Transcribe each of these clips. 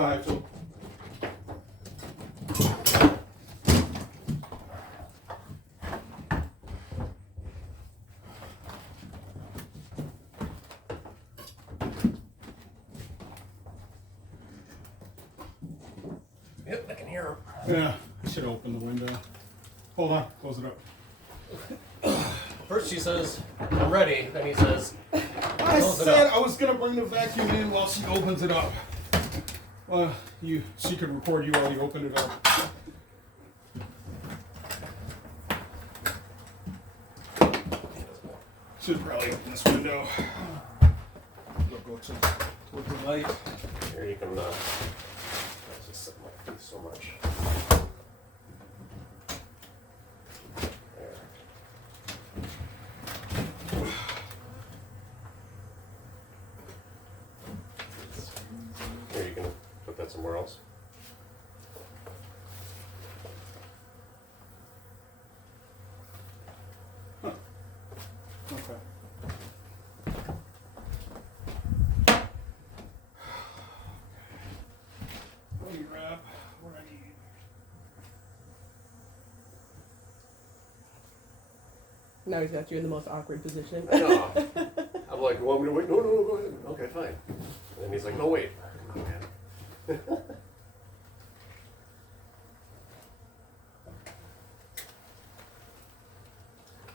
the high field. Yep, I can hear him. Yeah, I should open the window. Hold on, close it up. First he says, I'm ready. Then he says, I close it said up. I was gonna bring the vacuum in while she opens it up. Well, she could record you while you open it up. Should probably open this window. Look with the light. Here you can, that's just set my feet so much. There. Here, you can put that somewhere else. Okay. Let me grab what I need. Now he's got you in the most awkward position. I know. I'm like, you want me to wait? No, go ahead. Okay, fine. And he's like, no, wait. Oh, man.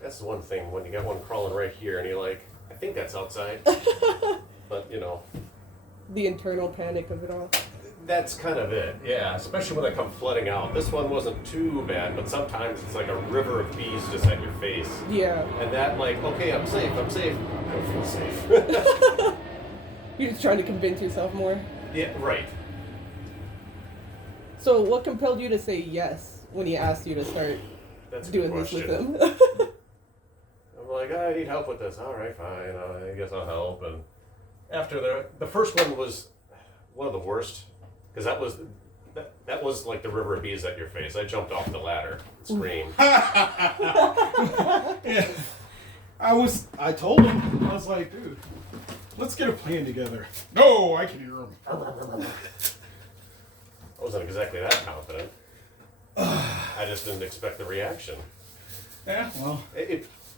That's the one thing, when you got one crawling right here and you're like, I think that's outside. But, you know. The internal panic of it all. That's kind of it, yeah. Especially when they come flooding out. This one wasn't too bad, but sometimes it's like a river of bees just at your face. Yeah. And that, like, okay, I'm safe. I don't feel safe. You're just trying to convince yourself more. Yeah, right. So what compelled you to say yes when he asked you to start That's a good doing this with question. him? I'm like, I need help with this. All right, fine. I guess I'll help. And after the first one was one of the worst, because that was like the river of bees at your face. I jumped off the ladder and screamed. Yeah. I told him, I was like, dude, let's get a plan together. No, I can hear him. I wasn't exactly that confident. I just didn't expect the reaction. Yeah, well.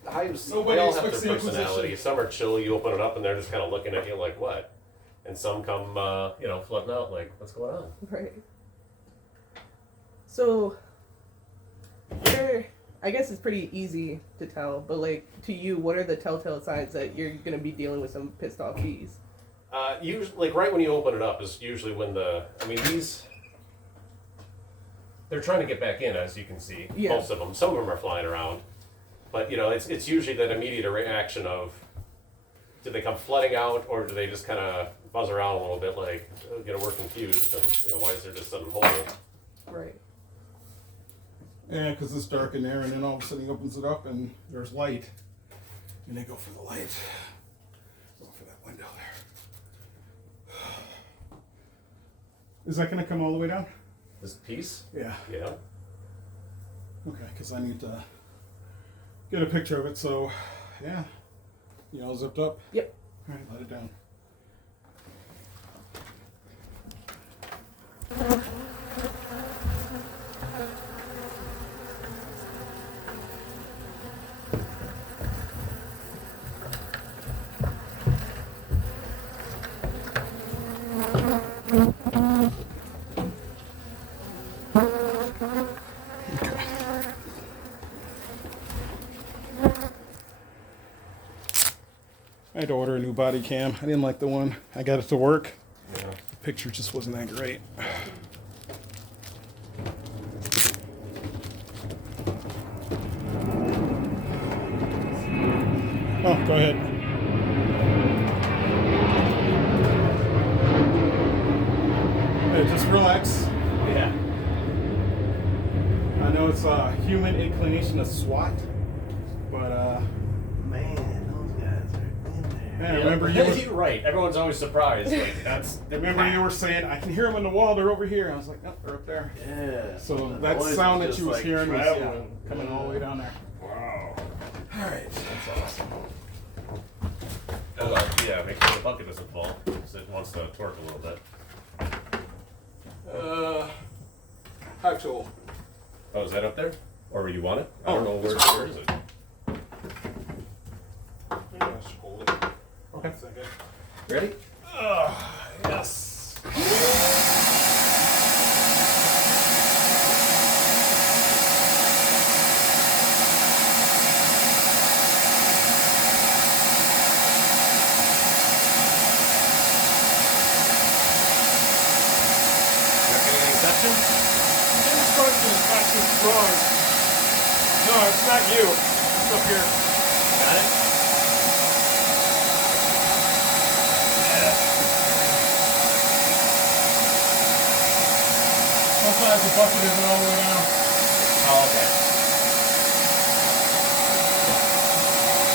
Hives, Nobody they all have their expects the personality. inquisition. Some are chill. You open it up and they're just kind of looking at you like, what? And some come, flooding out like, what's going on? Right. So, I guess it's pretty easy to tell, but like, to you, what are the telltale signs that you're going to be dealing with some pissed off bees? Usually, like right when you open it up is usually when these, they're trying to get back in, as you can see. Yeah. Most of them. Some of them are flying around. But, it's usually that immediate reaction of, do they come flooding out, or do they just kind of buzz around a little bit, like, we're confused, and, why is there just sudden hole? Right. Yeah, because it's dark in there, and then all of a sudden he opens it up, and there's light. And they go for the light. Go for that window there. Is that going to come all the way down? This piece? Yeah. Yeah. Okay, because I need to get a picture of it, so, yeah. You all zipped up? Yep. All right, let it down. I had to order a new body cam. I didn't like the one. I got it to work. Yeah. The picture just wasn't that great. Oh, go ahead. Hey, just relax. Yeah. I know it's a human inclination to swat, but Man, those guys are in there. yeah, remember you were, You're right. Everyone's always surprised. Like, that's... remember you were saying, I can hear them in the wall, they're over here. I was like, no, they're up there. Yeah. So The that noise sound that just, you was like, hearing was traveling. coming all the way down there. Wow. All right. That's awesome. Yeah, make sure the bucket doesn't fall, because it wants to torque a little bit. hive tool. Oh, is that up there? Or you want it? I Oh, don't know where is it? Just hold it. Okay. A second. Ready? Yes. Not getting any suction? This function is not too strong. No, it's not you. It's up here. Got it? Yeah. Sometimes the bucket isn't all the way down. Oh, okay.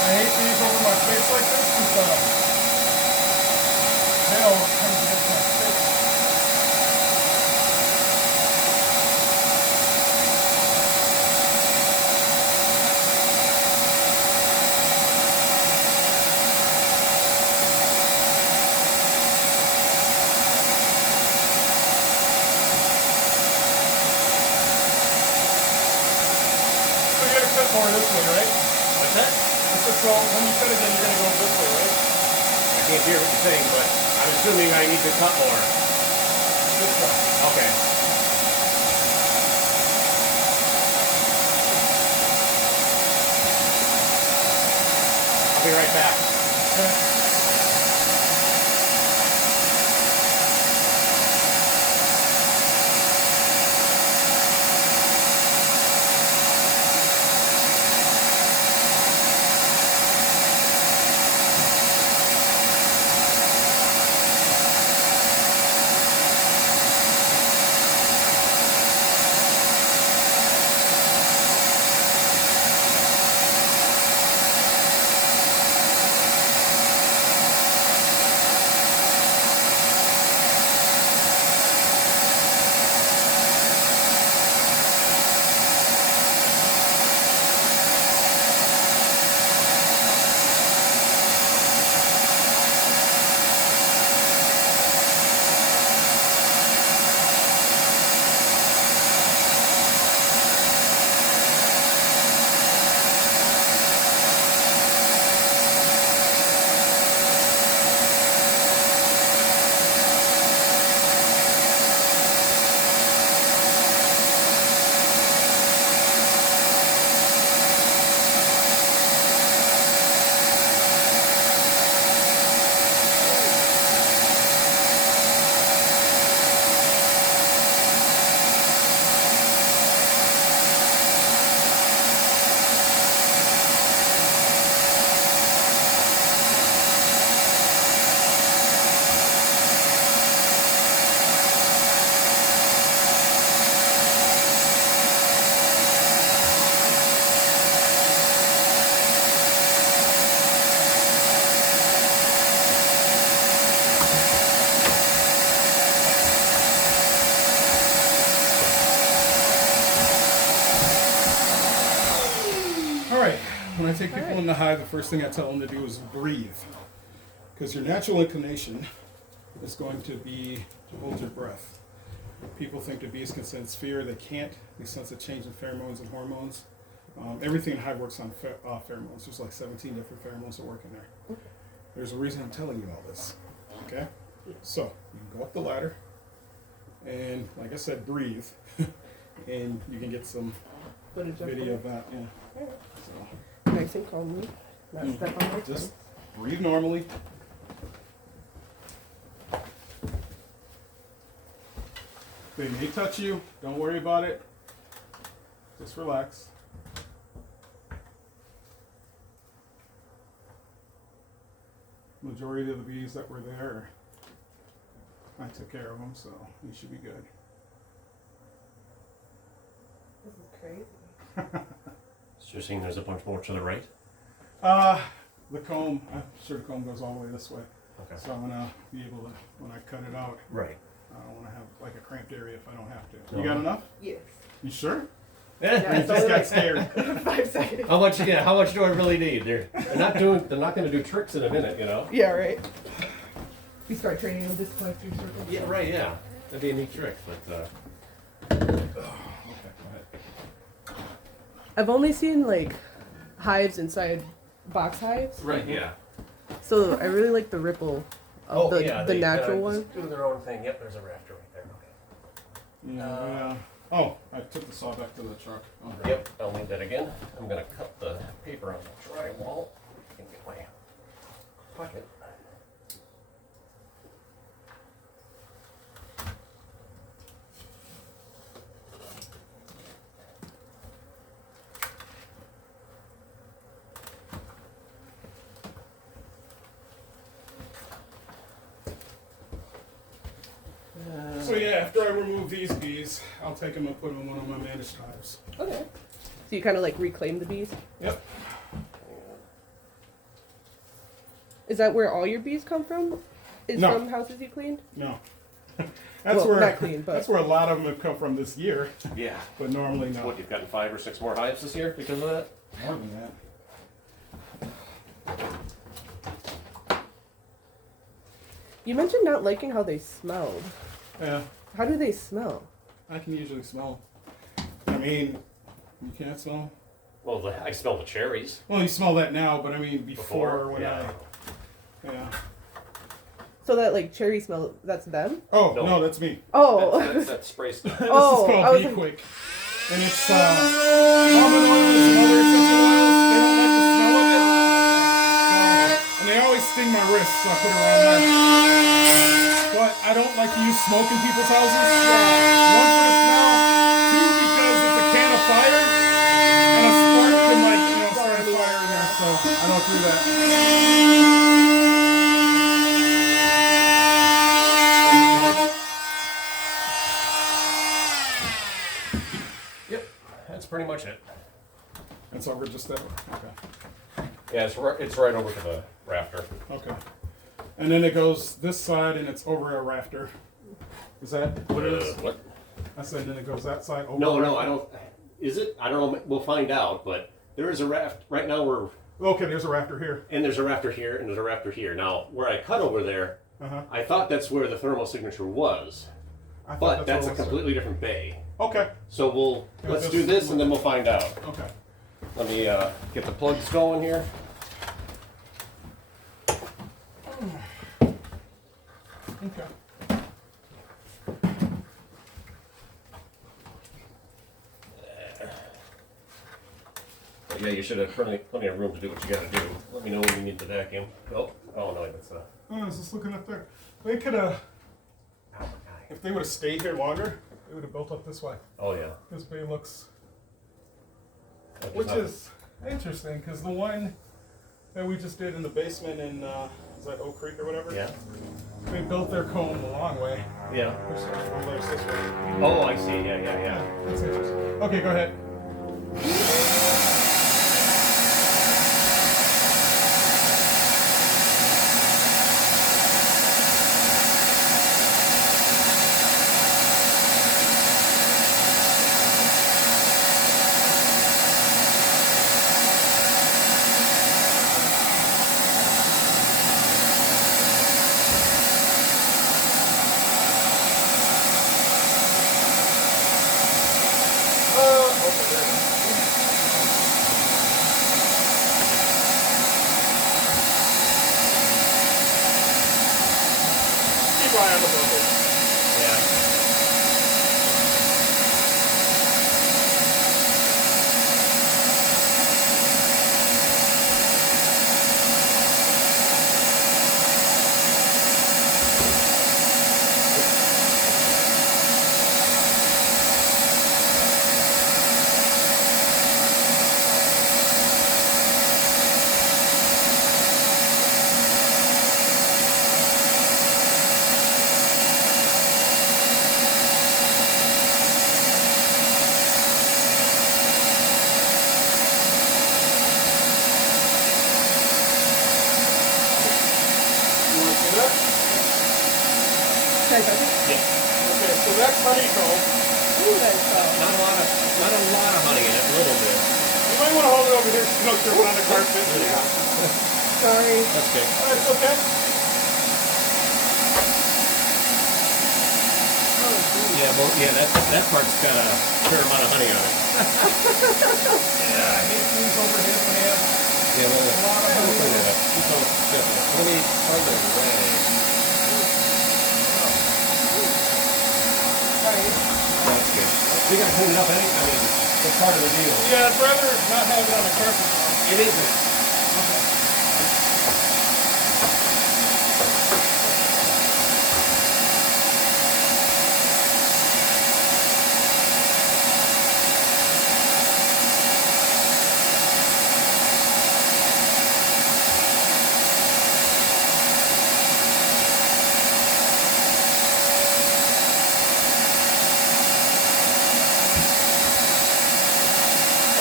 I hate these over my face like this because nail comes against my face. So you're gonna cut more this way, right? What's that? This is all, when you cut it, then you're gonna go this way, right? I can't hear what you're saying, but I'm assuming I need to cut more. This way. Okay. I'll be right back. Okay. When I take people Alright. in the hive, the first thing I tell them to do is breathe. Because your natural inclination is going to be to hold your breath. People think the bees can sense fear. They can't. They sense a change in pheromones and hormones. Everything in hive works on pheromones. There's like 17 different pheromones that work in there. There's a reason I'm telling you all this. Okay? So, you can go up the ladder. And, like I said, breathe. And you can get some Footage of video it. of that. Yeah. Alright. So. Nice and calmly. Not step on my Just toes. breathe normally. They may touch you. Don't worry about it. Just relax. Majority of the bees that were there, I took care of them, so you should be good. This is crazy. So you're saying there's a bunch more to the right? The comb, I'm sure the comb goes all the way this way. Okay. So I'm gonna be able to, when I cut it out, Right. I don't wanna have like a cramped area if I don't have to. You No. got enough? Yes. You sure? Yeah, You it's just only got like scared. 5 seconds. How much? Yeah. How much do I really need? They're not doing. They're not going to do tricks in a minute. You know. Yeah, right. You start training them just like 2 circles. Yeah. Right. Yeah. That'd be a neat trick, but. go ahead. I've only seen like hives inside box hives, Right. Yeah. so I really like the ripple of the they natural kinda one. just do their own thing. Yep, there's a rafter right there. Okay. Yeah. Oh, I took the saw back to the truck. Okay. Yep, I'll need that again. I'm gonna cut the paper on the drywall. And get my pocket. So yeah, after I remove these bees, I'll take them and put them in one of my managed hives. Okay. So you kind of like reclaim the bees. Yep. Is that where all your bees come from? Is No. from houses you cleaned? No. Well, not clean, but- that's where a lot of them have come from this year, Yeah. but normally no. What, you've gotten 5 or 6 more hives this year because of that? More than that. You mentioned not liking how they smelled. Yeah, How do they smell? I can usually smell. I mean, you can't smell. Well, I smell the cherries. Well, you smell that now, but I mean before when yeah. yeah. So that like cherry smell, that's them? Oh No. no, that's me. Oh. That spray stuff. This Oh, is I called was Bee like- Quick, and it's almond oil and some other essential oils. They don't like the smell of it, and they always sting my wrists, so I put it around there. But I don't like to use smoke in people's houses. One for the smell, two because it's a can of fire, and a spark can start a fire in there, so I don't do that. Yep, that's pretty much it. It's over just that way. Okay. Yeah, it's right over to the rafter. Okay. And then it goes this side and it's over a rafter. Is that what it is? What? I said then it goes that side over. No, a no, rafter? I don't. Is it? I don't know. We'll find out. But there is a raft right now. Okay, there's a rafter here. And there's a rafter here, and there's a rafter here. Now, where I cut over there, Uh-huh. I thought that's where the thermal signature was, I thought but that's a what it was. completely different bay. Okay. So Yeah, let's this- do this, and then we'll find out. Okay. Let me get the plugs going here. Okay. But yeah, you should have plenty of room to do what you got to do. Let me know when you need the vacuum. Oh no, that's I was just looking up there. They could have, oh, if they would have stayed here longer, they would have built up this way. oh yeah. This bay looks, I just which have- is interesting because the one that we just did in the basement in, is that Oak Creek or whatever? Yeah. They built their comb a long way. Yeah. Which one lays this way. Oh, I see. Yeah. Yeah, that's interesting. Okay, go ahead. Keep eye on the bubbles. Yeah. You want to see that? Can I touch it? Yeah. Okay, so that's honeycomb. Ooh, that's Not a lot of honey in it. A little bit. You might want to hold it over here so you don't trip it on the carpet. sorry. That's okay. That's okay. Oh, geez. Yeah. well, yeah, that part's got a fair amount of honey on it. Yeah, I hate these overhead when they have Yeah, well, a lot of we'll clean honey. it up. Keep those separate. Let me find the rag. That's good. We gotta clean it up, I mean, that's part of the deal. Yeah, I'd rather not have it on the carpet. It isn't.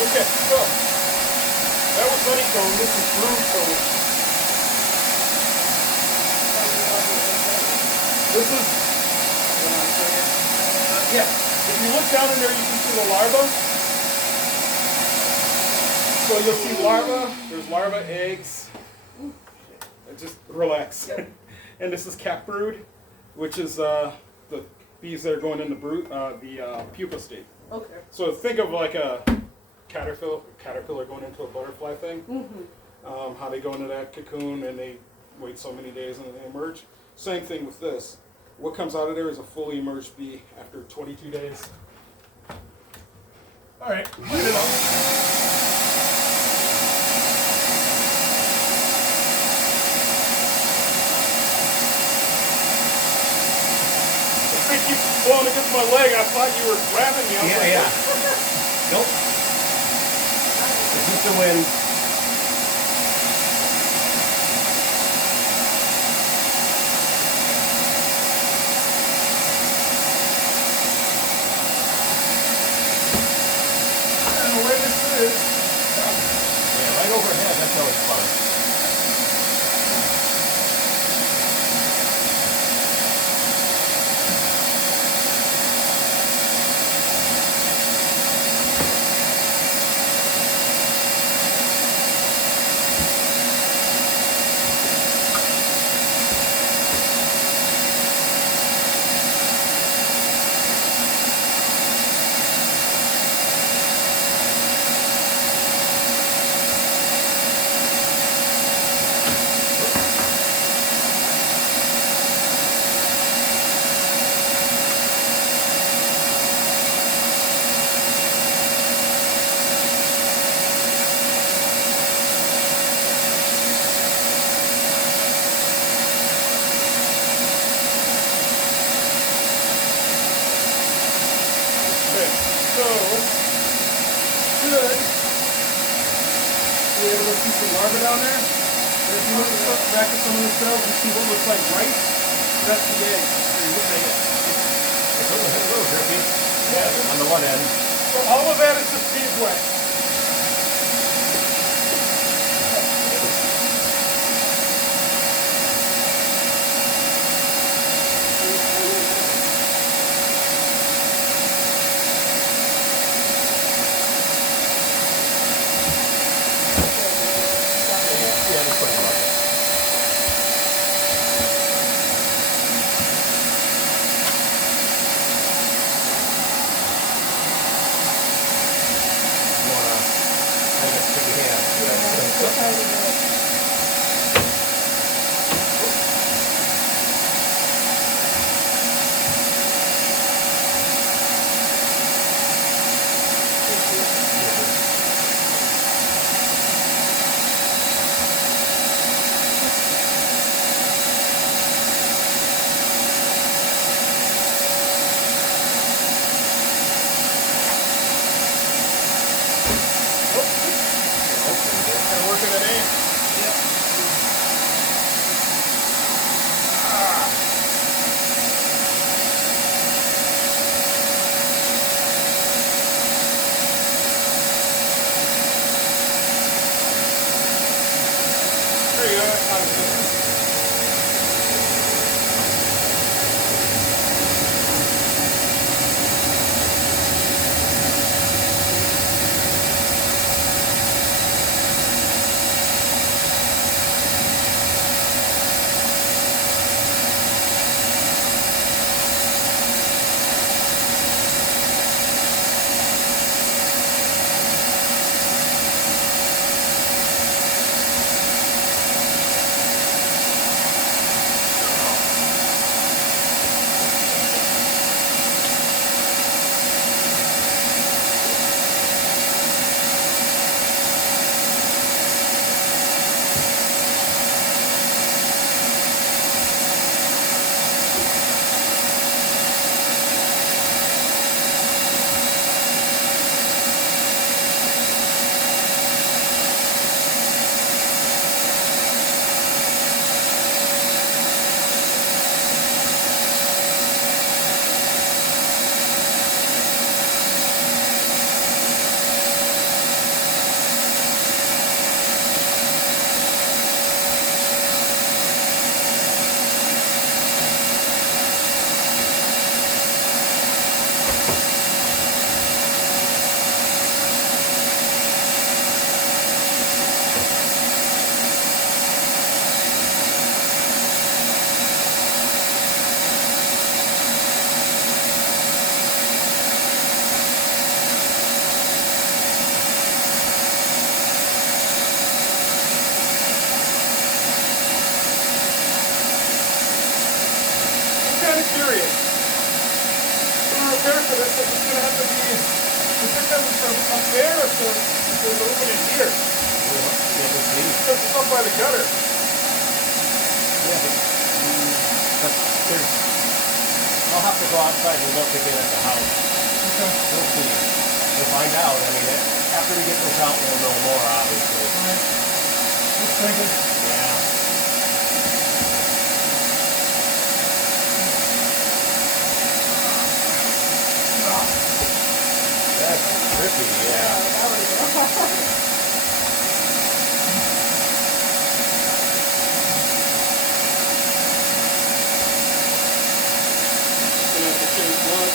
Okay, so that was honeycomb. This is broomstone. This is, yeah. If you look down in there, you can see the larva. So you'll see larva. There's larva, eggs. Just relax. And this is cap brood, which is the bees that are going in the brood, the pupa state. Okay. So think of like a caterpillar going into a butterfly thing. Mm-hmm. How they go into that cocoon and they wait so many days and then they emerge. Same thing with this. What comes out of there is a fully emerged bee after 22 days. All right, clean it up. I keep blowing against my leg. I thought you were grabbing me. I was like, Yeah. Nope. It's just the wind. And the way this is, Yeah, right overhead, that's always fun. okay, so should be able to see some larvae down there. And if you look back at some of the cells, you see what looks like rice. That's the egg. It's a little drippy. Yeah. On the one end. So all of that is just beeswax. Yeah, that's pretty much. up there, if there's a little bit in here. Yeah, we'll see. Because it's up by the gutter. Yeah, but there's. I'll have to go outside and look again at the house. Okay. We'll see. We'll find out. I mean, after we get this out, we'll know more, obviously. Alright. Just thinking. Yeah. That's trippy, yeah. Gonna have to change one.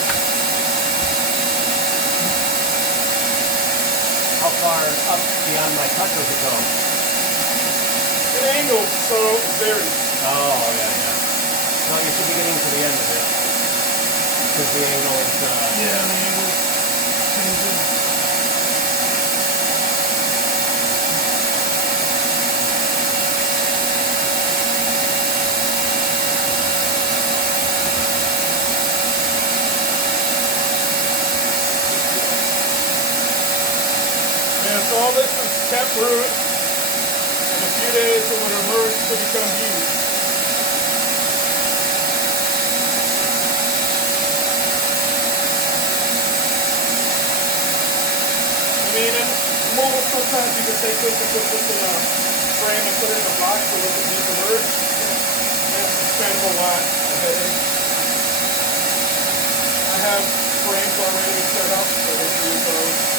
How far up beyond my cut does it go? It angles, so it varies. Oh, yeah. Well, you should be getting to the end of it. Because the angle is, Yeah, the angle changes. Yeah, so all this is taproot. In a few days it will emerge to become used. I mean, in removal, sometimes you can take this and put this in a frame and put it in a box so it can be emerged. It's kind of a lot of headache. I have frames already set up so they can use those.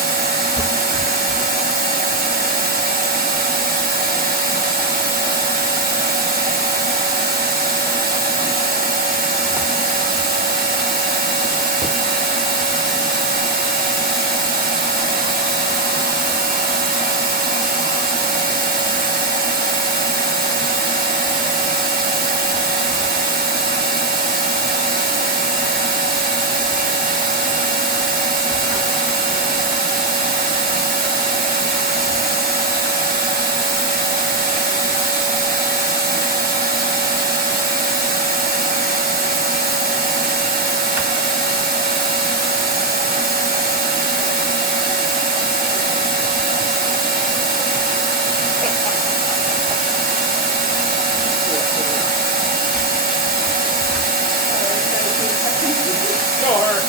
No, her.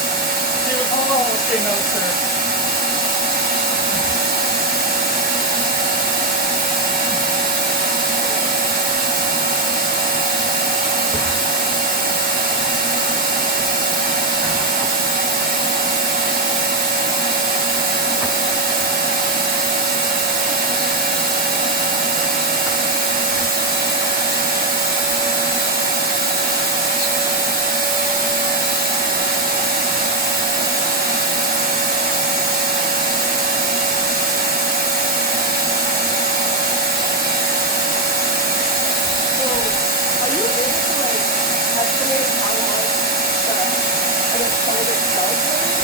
She was, came downstairs. Are you able to like estimate how much I guess tone itself is?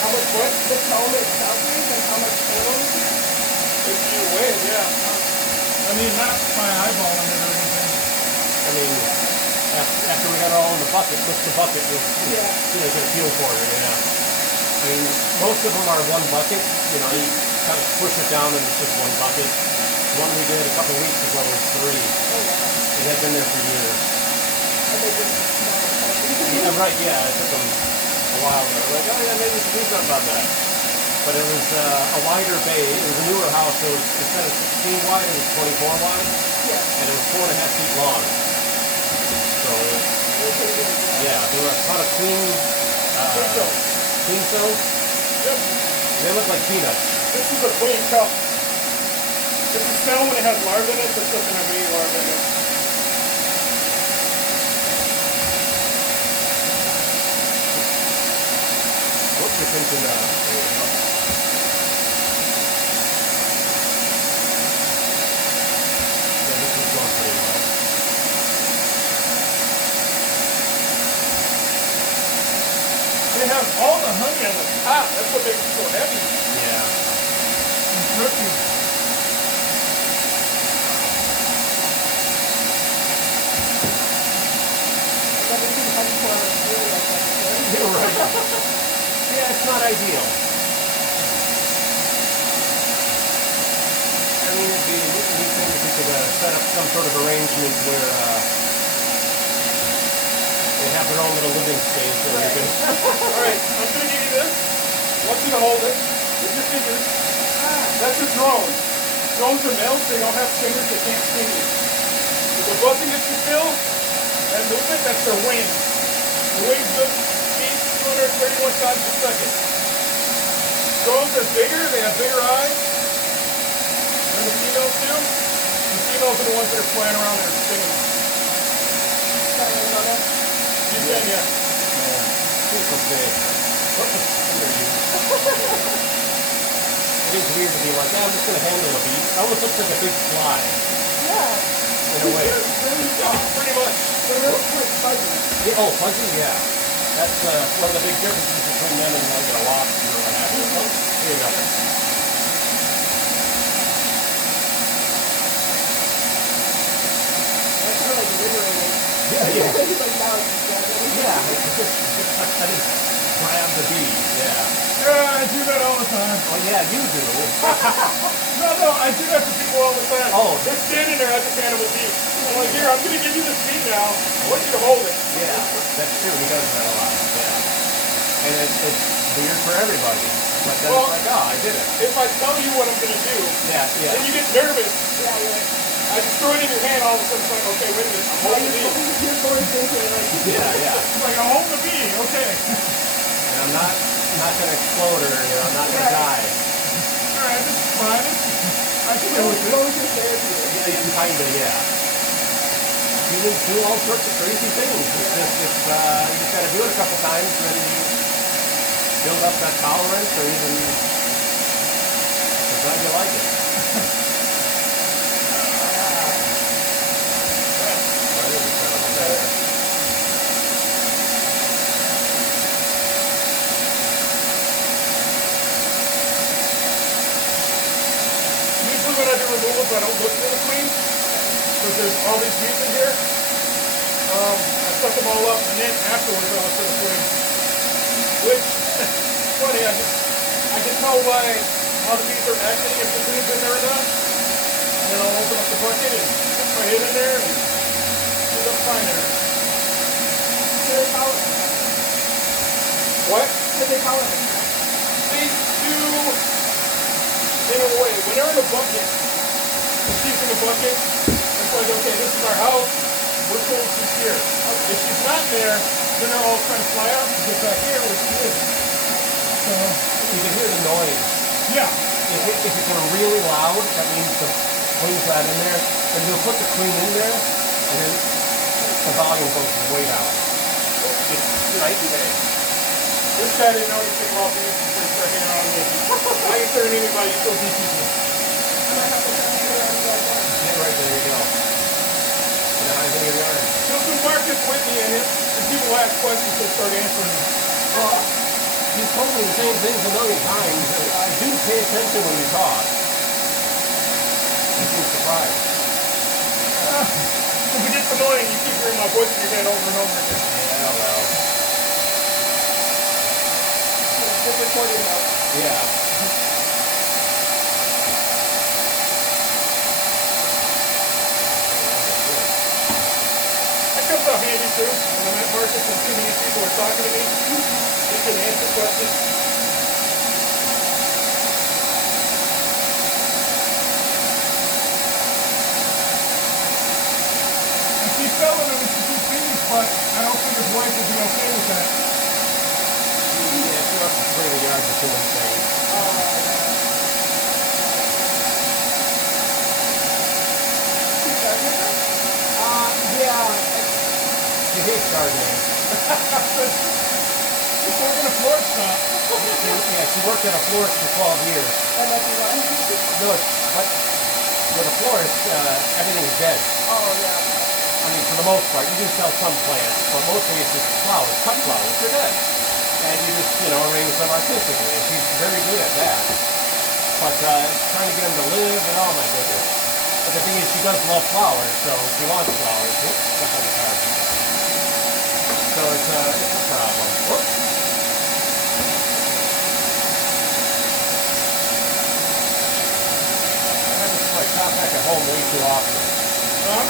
How much what? The tone itself is and how much total is it? If you weigh, yeah. I mean, not by eyeballing it or anything. I mean, after we got it all in the bucket, lift the bucket, Yeah. get a feel for it, yeah. I mean, most of them are one bucket, you kind of push it down and it's just one bucket. The one we did a couple weeks ago was 3. Oh wow. It had been there for years. And they just not Yeah, right, yeah, it took them a while. They're like, oh yeah, maybe we should do something about that. But it was a wider bay. It was a newer house, so instead of 16 wide, it was 24 wide, Yeah. and it was 4.5 feet long. So, yeah, there were a ton of clean cells. Yep. They look like peanuts. This is a clean cup. This is still when it has lard in it, this doesn't have any lard in it. What's the thinking yeah, this is going pretty well. They have all the honey on the top. That's what makes it so heavy Yeah. and drippy. I've never seen honey pour a cereal like that before. You're right. Yeah, it's not ideal. some sort of arrangement where they have their own little living space where you can. Alright, I'm gonna give you this. I want you to hold it with your fingers. That's a drone. Drones are males, they don't have fingers, they can't sting you. The buzzing that you feel, that movement, that's their wings. The wings beat 231 times a second. Drones are bigger, they have bigger eyes than the females do. The females are the ones that are flying around there stinging. You can, yeah. Super big. It is weird to be like, yeah, I'm just going to handle a bee. It almost looks like a big fly, Yeah. in a way. Really soft. Pretty much. They're really quite fuzzy. Yeah, oh, fuzzy, yeah. That's one of the big differences between them and like a lobster or what have you. Oh, here you go. That's kind of like liberating. Yeah, yeah. It's like now it's just going. Yeah, I just grab the bee, yeah. Yeah, I do that all the time. Oh, yeah, you do. No, I do that to people all the time. Oh. They're standing there, I just hand them a beat. I'm like, here, I'm going to give you this beat now. I want you to hold it. Yeah, that's true. He does that a lot, yeah. And it's weird for everybody. But then Well, it's like, oh, I did it. If I tell you what I'm going to do, Yeah, then yeah. you get nervous. Yeah, yeah. I just throw it in your hand, all of a sudden it's like, okay, wait a minute, I'm Now holding the beat. you're going into it like, Yeah, yeah. It's like, I'm holding the beat, okay. And I'm not going to explode or, I'm not going to die. Alright, this is fine. I can deal with it. exposure therapy. Yeah, kinda, yeah. Humans do all sorts of crazy things. It's just, you just gotta do it a couple times, and then you build up that tolerance, or even decide you like it. Usually when I do removals, I don't look for the queen, because there's all these beads in here. I suck them all up, and then afterwards I look for the queen. Which, funny, I can tell by how the beads are acting, if the queen's in there or not. And then I'll open up the bucket and put my head in there and end up finding her. So they call it, What? so they call it. They do, in a way, when they're in a bucket, and she's in a bucket, it's like, okay, this is our house, we're cool, she's here. If she's not there, then they're all trying to fly out and get back here where she is. So, You can hear the noise. yeah. If it's really loud, that means the queen's not in there, and you'll put the queen in there, and then the volume goes way down. It's night and day. This guy didn't know anything about bees before he started hanging around with me. I ain't turning anybody, you still bee people. I might have to turn it around and go down. Yeah, right there you go. You know, I think you're learning. Just when Mark gets with me in it, and people ask questions, he'll start answering them. Well, you've told me the same things a million times. I do pay attention when you talk. You seem surprised. If it gets annoying, you keep hearing my voice in your head over and over again. Yeah, well. Just recording though. Yeah. That comes out handy too. When I'm at markets and too many people are talking to me, they can answer questions. And she's selling them and she keeps bees, but I don't think his wife will be okay with that. Yeah, she wants to spray the yard with too many things. Yeah. She hates gardening. She's working a floor shop. Yeah, she worked at a florist for 12 years. That must be one. No, but with a florist, everything's dead. Oh, yeah. I mean, for the most part, you do sell some plants, but mostly it's just flowers, cut flowers, they're dead. And you just, arrange them artistically, and she's very good at that. But trying to get them to live, and oh my goodness. But the thing is, she does love flowers, so she wants flowers. Whoops, stuck on the car. So it's a problem. Whoops. I have to put my top back at home way too often. Huh?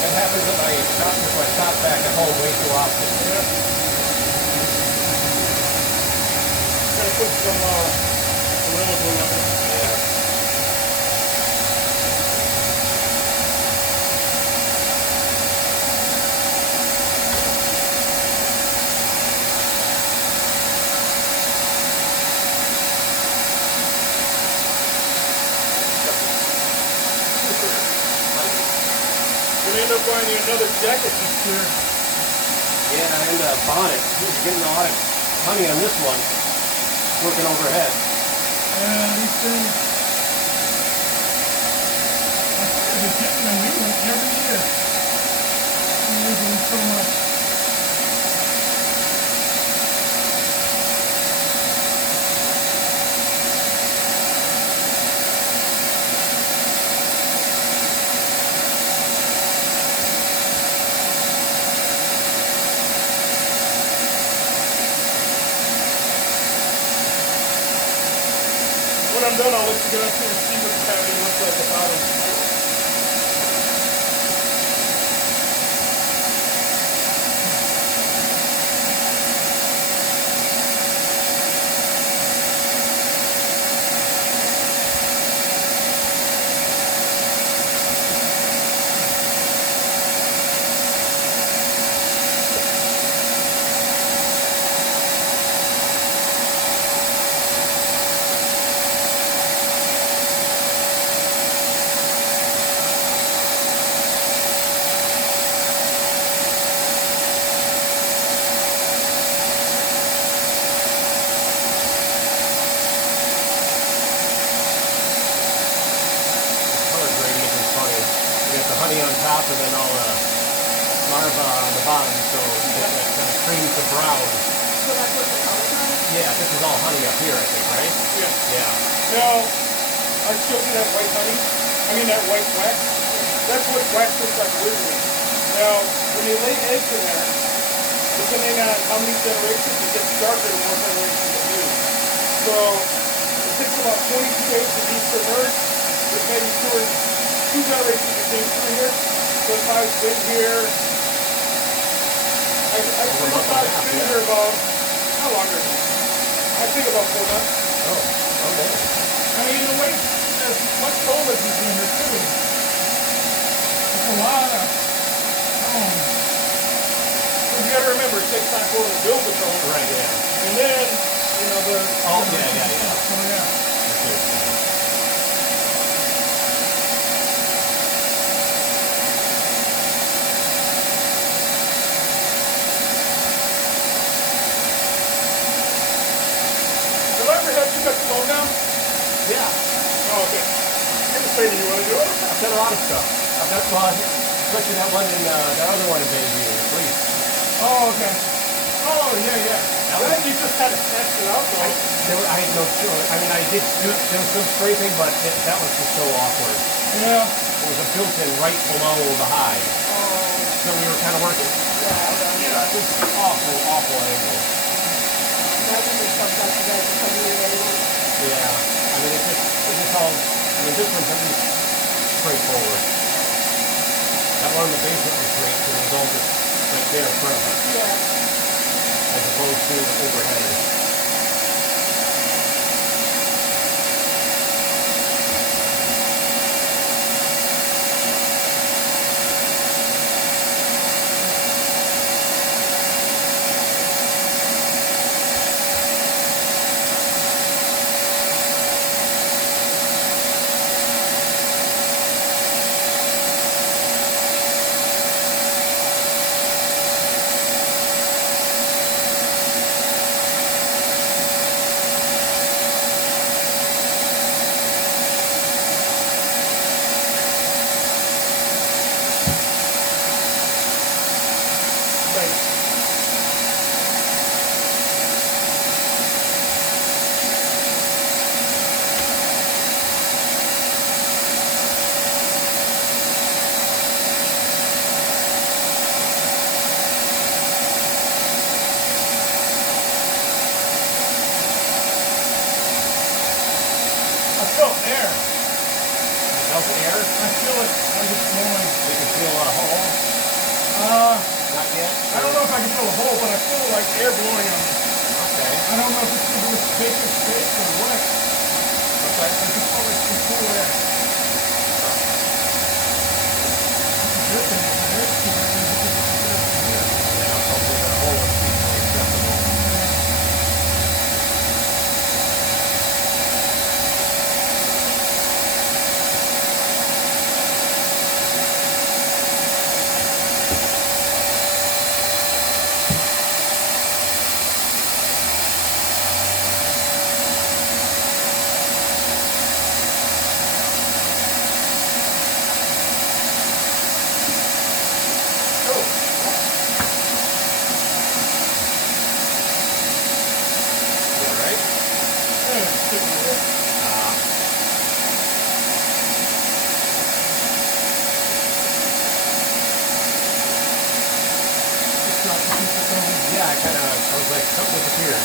That happens at my shop with my shop back at home way too often. Yeah. Gotta put some Gorilla Glue on it. Yeah. Gonna end up buying you another jacket next year. Yeah, and a bonnet. You're getting a lot of honey on this one. Working overhead. And these things, I think they're just getting a new one every year. I'm using them so much. When I'm done, I'll let you get up here and see what the patio looks like without them. Color gradient is funny. You get the honey on top and then all the larva on the bottom, so you get that kind of cream to brown. So that's what the color's on? Yeah, this is all honey up here, I think, right? Yeah. Yeah. Now, I showed you that white honey. I mean that white wax. That's what wax looks like originally. Now, when you lay eggs in there, depending on how many generations, it gets darker the more generations you use. So, it takes about 22 days to be submerged. There's maybe two generations that came through here. So if I've been here, I've been here about, how long is it? I think about 4 months. Oh, okay. I mean, the way as much cold as is in here too. It's a lot of you gotta remember it takes time for them to build the cone. Right, yeah. And then, you know, the Oh, yeah. So yeah. Did I ever have you cut the phone down? Yeah. Oh, okay. You're just saying you want to do it? I've done a lot of stuff. I've got, especially that one in, that other one in Bayview, the police. Oh, okay. Oh, yeah. Then you just had to snatch it out, though. I had no choice. I mean, I did do there was some scraping, but that was just so awkward. Yeah. It was a built-in right below the hide. So we were kind of working. Yeah, just awful angle. Imagine they stuff like that for some reason. Yeah. I mean, it just all, I mean, this one's at least straightforward. That one in the basement was great because it was all just right there in front of us, Yeah. as opposed to overhead. I feel it as it's blowing. You can feel a hole. Not yet. I don't know if I can feel a hole, but I feel like air blowing on me. Okay. I don't know if it's because it's vacant space or what. Okay. I just feel like some cool air. That's a good thing. If the air's too bad, then it's just air from here. Yeah, hopefully that hole is easily acceptable. Yeah, I was like, something disappeared.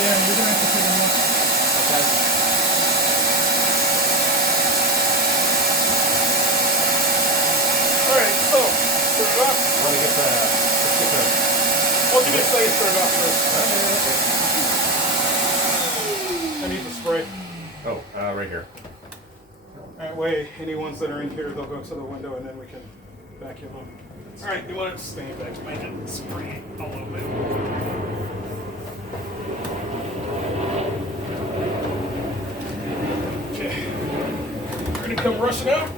Yeah, you're gonna have to take a look. Okay. Alright, so, turn it off. Want to get let's get the. Oh, you say it's turned off first. I need the spray. Oh, right here. That way, any ones that are in here, they'll go to the window and then we can vacuum them. Alright, you want to stand back to my head and spray it all over it. Okay. Ready to come rushing out?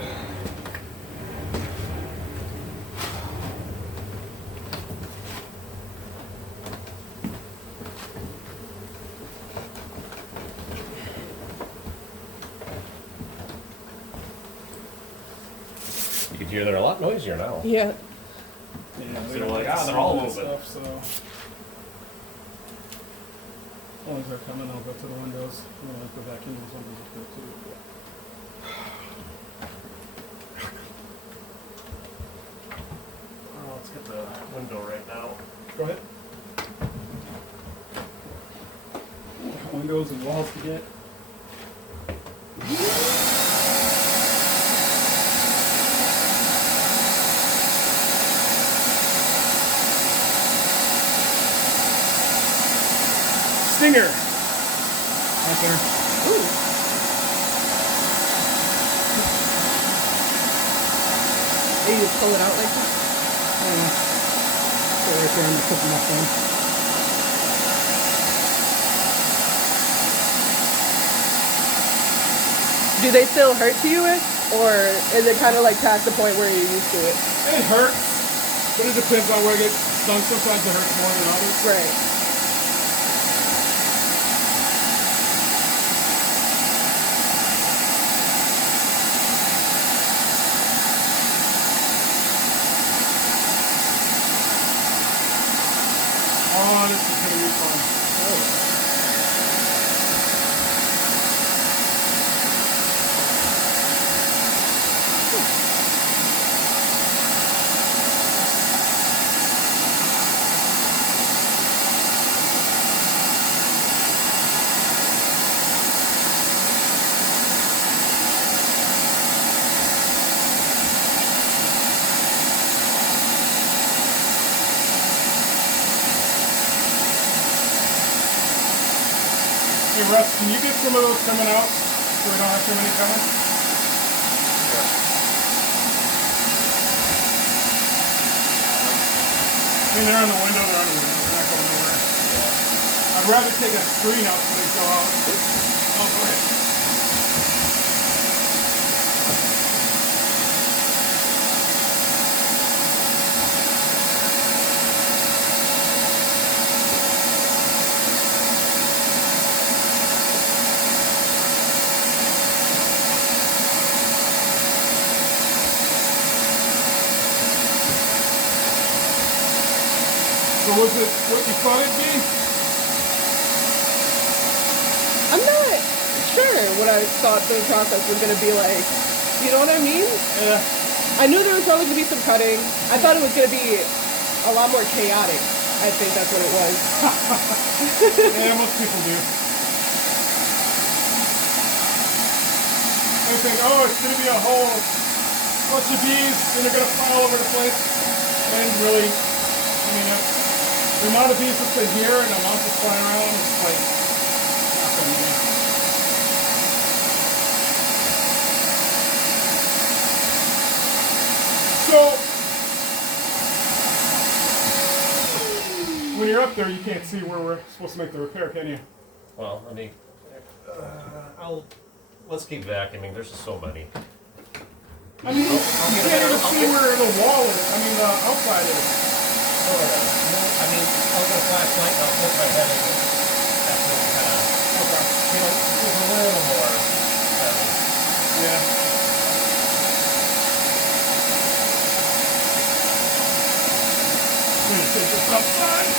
You can hear they're a lot noisier now. Yeah. Yeah, So they're like, they're all open. Stuff, so. As long as they're coming, I'll go to the windows. I'm gonna have to vacuum or something like that too. Oh, let's get the window right now. Go ahead. Windows and walls to get. Stinger. Right there. Ooh. You just pull it out like that? Go right there and put them up on. Do they still hurt to you, or is it kind of like past the point where you're used to it? It hurts, but it depends on where it gets stung. Sometimes it hurts more than others. Right. Hey Russ, can you get some of those coming out so we don't have too many coming? I mean, they're on the window, they're on the window, they're not going nowhere. I'd rather take a screen out so they go out. Oh, go ahead. So was it what you thought it'd be? I'm not sure what I thought the process was going to be like. You know what I mean? Yeah. I knew there was probably going to be some cutting. I thought it was going to be a lot more chaotic. I think that's what it was. Yeah, most people do. They think, oh, it's going to be a whole bunch of bees and they're going to fly all over the place. And really, I mean, the amount of bees that's in here and the amount that's flying around, it's like nothing. So, when you're up there, you can't see where we're supposed to make the repair, can you? Well, I mean, let's keep vacuuming. There's just so many. I mean, you can't even see where the wall is. I mean, the outside is. I mean, I'll get a flashlight and I'll put my head in it. That's what kind of, Okay. there's a little more. Yeah. Take this outside.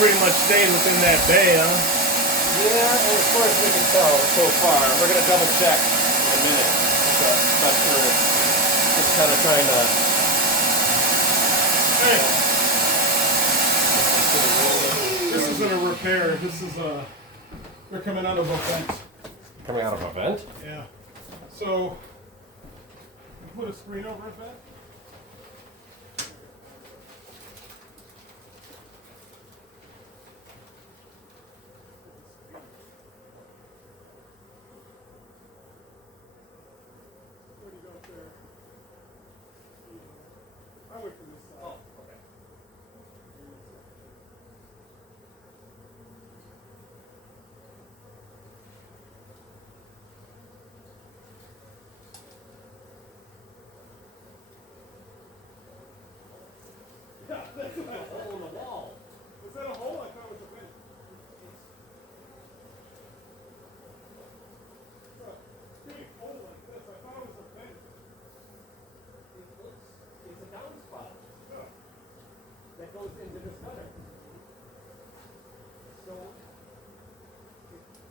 pretty much stayed within that bay, huh? Yeah, and as far as we can tell so far, we're gonna double check in a minute. Not sure. Just kind of trying to. Hey. This isn't a repair. This is a. They're coming out of a vent. Coming out of a vent? Yeah. So, you put a screen over it, Ben? What do you got there? I wait for this side. Oh, okay. Yeah, that's a hole in the wall. Was that a hole? I thought it was a vent.